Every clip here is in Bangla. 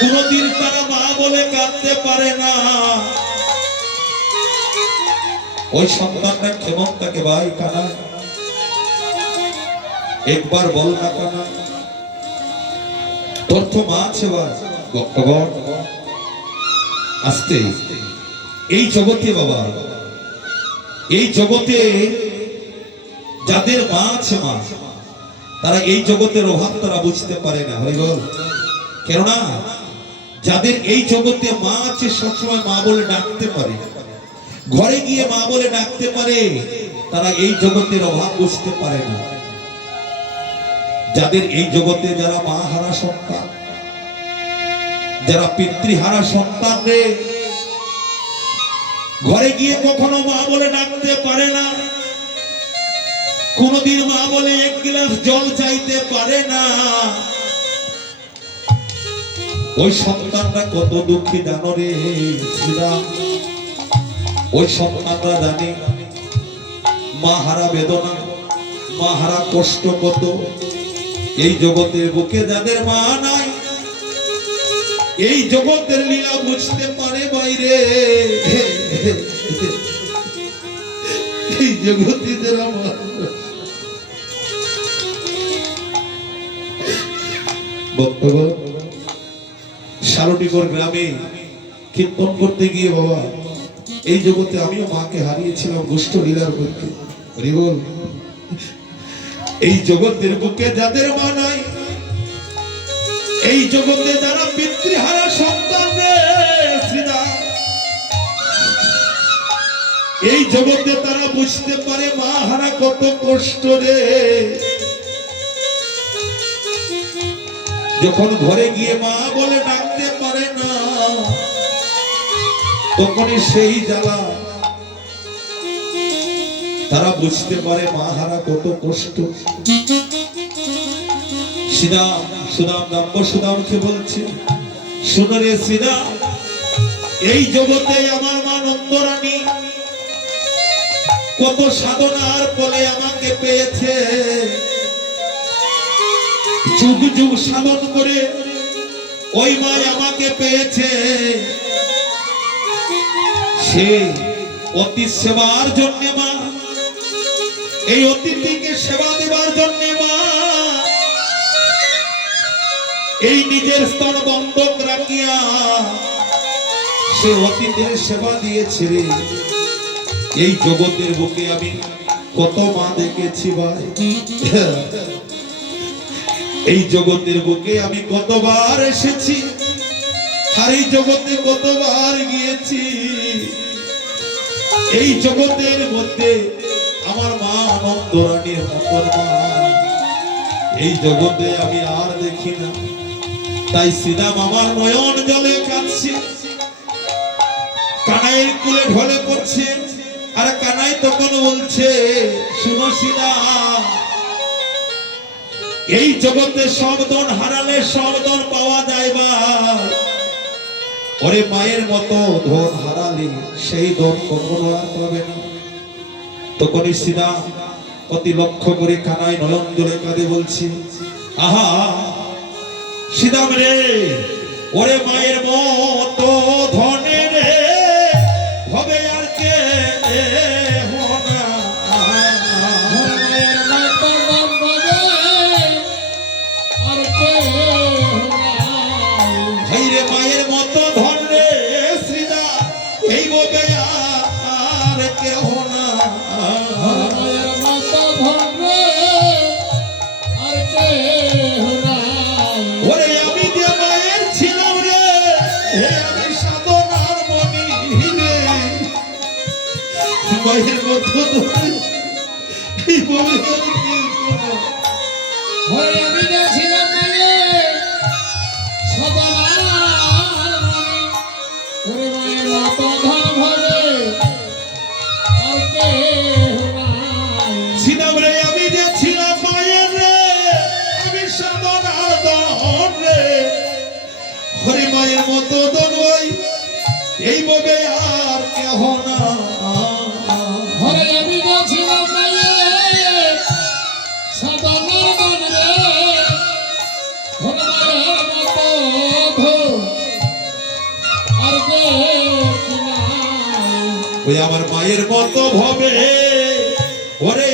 কোনদিন তারা মা বলে কাঁদতে পারে না। ওই সন্তানটা কেমন তাকে ভাই কানা, একবার বল না কানা, তোর তো মা আছে ভাই। ভক্তগণ আস্তে, এই জগতে বাবা, এই জগতে যাদের মা আছে মা, তারা এই জগতের অভাব তারা বুঝতে পারে না। হরি বল। কেননা যাদের এই জগতে মা আছে সবসময় মা বলে ডাকতে পারে, ঘরে গিয়ে মা বলে ডাকতে পারে, তারা এই জগতের অভাব বুঝতে পারে না। যাদের এই জগতে যারা মা হারা সন্তান, যারা পিতৃহারা সন্তান রে, ঘরে গিয়ে কখনো মা বলে ডাকতে পারে না, কোনদিন মা বলে এক গ্লাস জল চাইতে পারে না, ওই সন্তানরা কত দুঃখী জানো রে শ্রীরাম। ওই সন্তানরা জানে মা হারা বেদনা, মা হারা কষ্ট কত। এই জগতের বুকে যাদের মা নাই, এই জগতের লীলা বুঝতে পারে বাইরে। এই জগতে যারা মা, বক্তব্য শালটিগড় গ্রামে কীর্তন করতে গিয়ে বাবা, এই জগতে আমিও মাকে হারিয়েছিলাম গোষ্ঠ লীলার মধ্যে। বল, এই জগতের বুকে যাদের মা নাই, এই জগতে যারা পিতৃহারা সন্তান রে শ্রীরাম, এই জগতে তারা বুঝতে পারে মা হারা কত কষ্ট রে। যখন ঘরে গিয়ে মা বলে ডাকতে পারে না, তখনই সেই জ্বালা তারা বুঝতে পারে মা হারা কত কষ্ট। শ্রীরাম সুদাম নাম্য সুদামকে বলছে, শুনো রে শ্রীরাম, এই জগতে আমার মা নন্দরানী কত সাধনার ফলে আমাকে পেয়েছে। যুগ যুগ সাধন করে ওই মা আমাকে পেয়েছে। সে অতি সেবার জন্য মা, এই অতিথিকে সেবা দেবার জন্য মা, এই নিজের স্তন বন্ধক রাখিয়া সে অতিথির সেবা দিয়েছে রে। এই জগতের বুকে আমি কত মা দেখেছি ভাই, এই জগতের বুকে আমি কতবার এসেছি, আর এই জগতে কতবার গিয়েছি। এই জগতের মধ্যে আমার মা নন্দরানীর মতন মা এই জগতে আমি আর দেখি না। তাই শ্রীরাম আমার নয়ন জলে কাঁদছে, কানাইয়ের কুলে ঢলে পড়ছে। আর কানাই তখন বলছে, শুনো শ্রীরাম, এই জগতে সব ধন হারালে সব ধন পাওয়া যায় বা, ওরে মায়ের মতো ধন হারালে সেই ধন কখনো আর পাবে না। তখনই শ্রীরাম অতি লক্ষ্য করে কানাই নয়ন জলে কাঁদে বলছে, আহা শ্রীরাম রে, ওরে মায়ের মতো ধনে রে হবে আর কে ভাইরে, মায়ের মতো ধন রে শ্রীরাম এই ববে আর কেহ না। ওরে আমি যে মায়ের ছিলাম রে, আমি সাধনার মনি রে, মায়ের মতো ধন এই ববে আর কেহ না। ওরে আমি যে ছিলাম মায়ের সাধনার মনি, ওরে মায়ের মতো ধন ভরে আর কেহ নাই। ছিলাম রে আমি যে ছিলাম মায়ের রে, আমি সাধনার ধন রে, হরে মায়ের মতো ধন ভাই এই ববে আর কেহ না। ওরে আমি যে ছিলাম মায়ের সাধনার মনি রে, ওরে মায়ের মতো ধন ওই আমার মায়ের মতো ভবে ওরে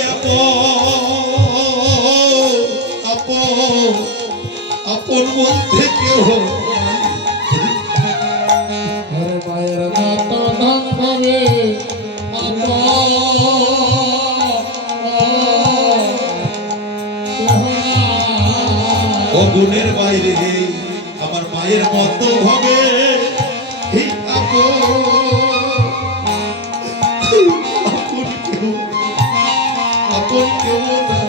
আপন বলতে কেউ ওরে মায়ের মতো ধন হবে অগুণের বাইরে আমার মায়ের মতো ভবে এই আপন কেউ না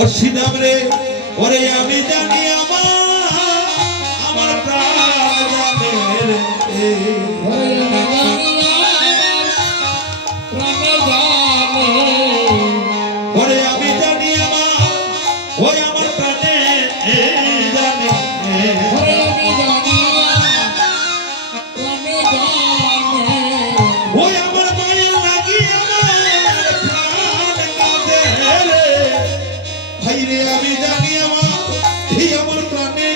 অসিদাম রে ওরে আমি জানি আমার প্রাণ জানে রে ওরে আমি জানি ওই আমার প্রাণে জানে ওই আমার মায়ের লাগি আমার প্রাণ কাঁদে রে ভাই রে আমি জানি এই আমার প্রাণে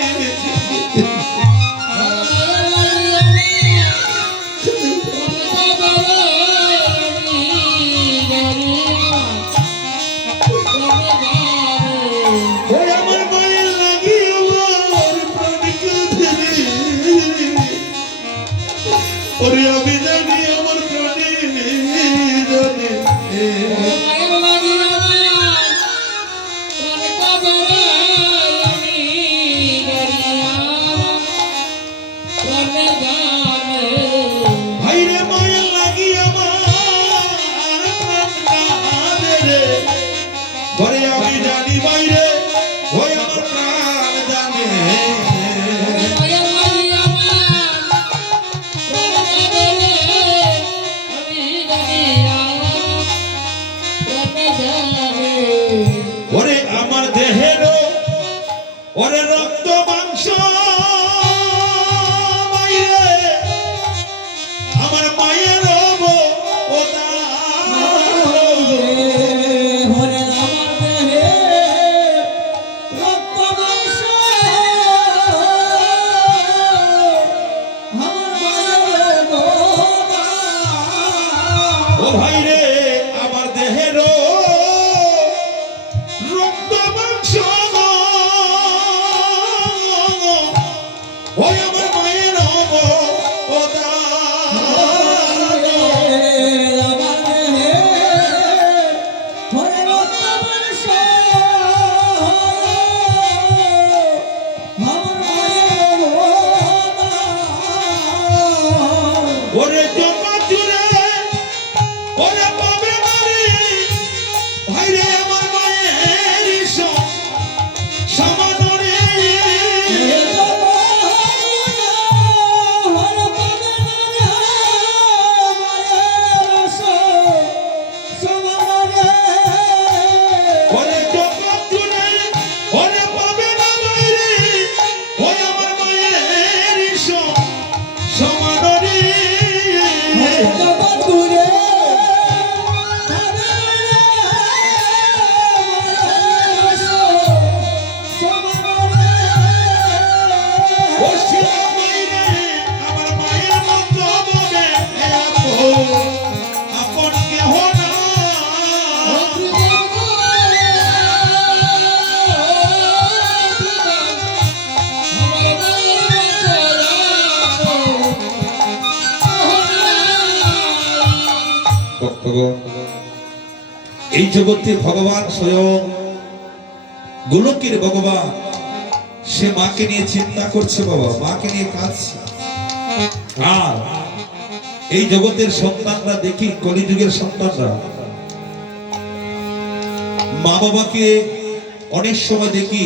ওই আমার মায়ের লাগি আমার প্রাণ কাঁদে রে ওরে আমি জানি আমার প্রাণে জানে ভাইরে মায়ের লাগি আমার প্রাণ কাঁদে রে ঘরে আমি জানি বাইরে ওই আমার প্রাণ জানে ওরে আমার দেহেরও ওরে রক্ত মাংস বাইরে আমার মায়ের ও ভাইরে আমার দেহেরও রক্ত মাংস ওই আমার মায়ের ওরে জগৎ জুড়ে ওরে পাবে মারি ভাইরে আমার মায়ের সমাদরে ওরে জগৎ জুড়ে ওরে পাবে না বাইরে ওই আমার মায়ের সমাদরে আমার মায়ের মতো বলে আপন কেহ না এই জগতে ভগবান স্বয়ং গোলকের ভগবান সে মাকে নিয়ে চিন্তা করছে বাবা মাকে নিয়ে কাঁদছে আর এই জগতের সন্তানরা দেখি কলিযুগের সন্তানরা মা বাবাকে অনেক সময় দেখি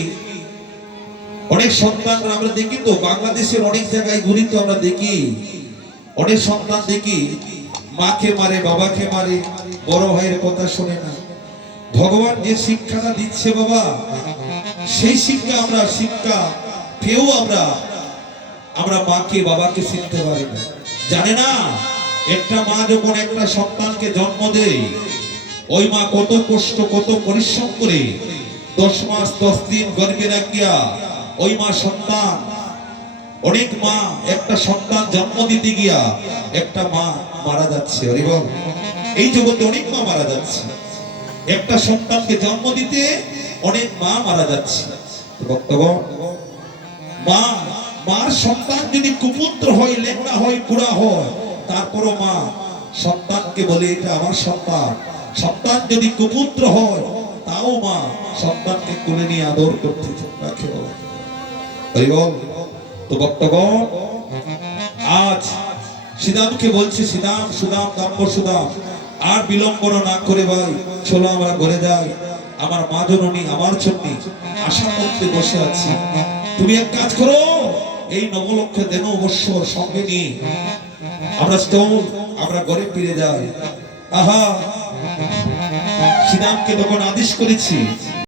অনেক সন্তানরা আমরা দেখি তো বাংলাদেশের অনেক জায়গায় ঘুরি তো আমরা দেখি অনেক সন্তান দেখি মাকে মারে বাবাকে মারে বড় ভাইয়ের কথা শোনে না ভগবান যে শিক্ষাটা দিচ্ছে বাবা সেই শিক্ষা আমরা শিক্ষা পেয়েও আমরা মাকে বাবাকে চিনতে পারি না জানে না একটা মা যখন একটা সন্তানকে জন্ম দেয় ওই মা কত কষ্ট কত পরিশ্রম করে 10 মাস 10 দিন গর্ভে রাখিয়া ওই মা সন্তান, অনেক মা একটা সন্তান জন্ম দিতে গিয়া একটা মা মারা যাচ্ছে। হরি বল। এই জগতে অনেক মা মারা যাচ্ছে, একটা সন্তানকে জন্ম দিতে অনেক মা মারা যাচ্ছে। ভক্তগণ, মা মার সন্তান যদি কুপুত্র হয়, লেঙ্গা হয়, বুড়া হয়, তারপরও মা সন্তানকে বলে এটা আমার সন্তান। সন্তান যদি কুপুত্র হয়, তাও মা সন্তানকে কোলে নিয়ে আদর করতে রাখে। হরি বল। তো ভক্তগণ, আজ শ্রীদামকে বলছি, শ্রীদাম সুদাম দাম্ব সুদাম, আর বিলম্বন না করে ভাই চলো আমরা ঘরে যাই। আমার মা জননী আমার জন্য আশা করতে বসে আছি। তুমি এক কাজ করো, এই নবলক্ষ দেন অবশ্যর সঙ্গে নিয়ে আমরা ঘরে ফিরে যাই। আহা, শ্রীরামকে তখন আদেশ করেছি,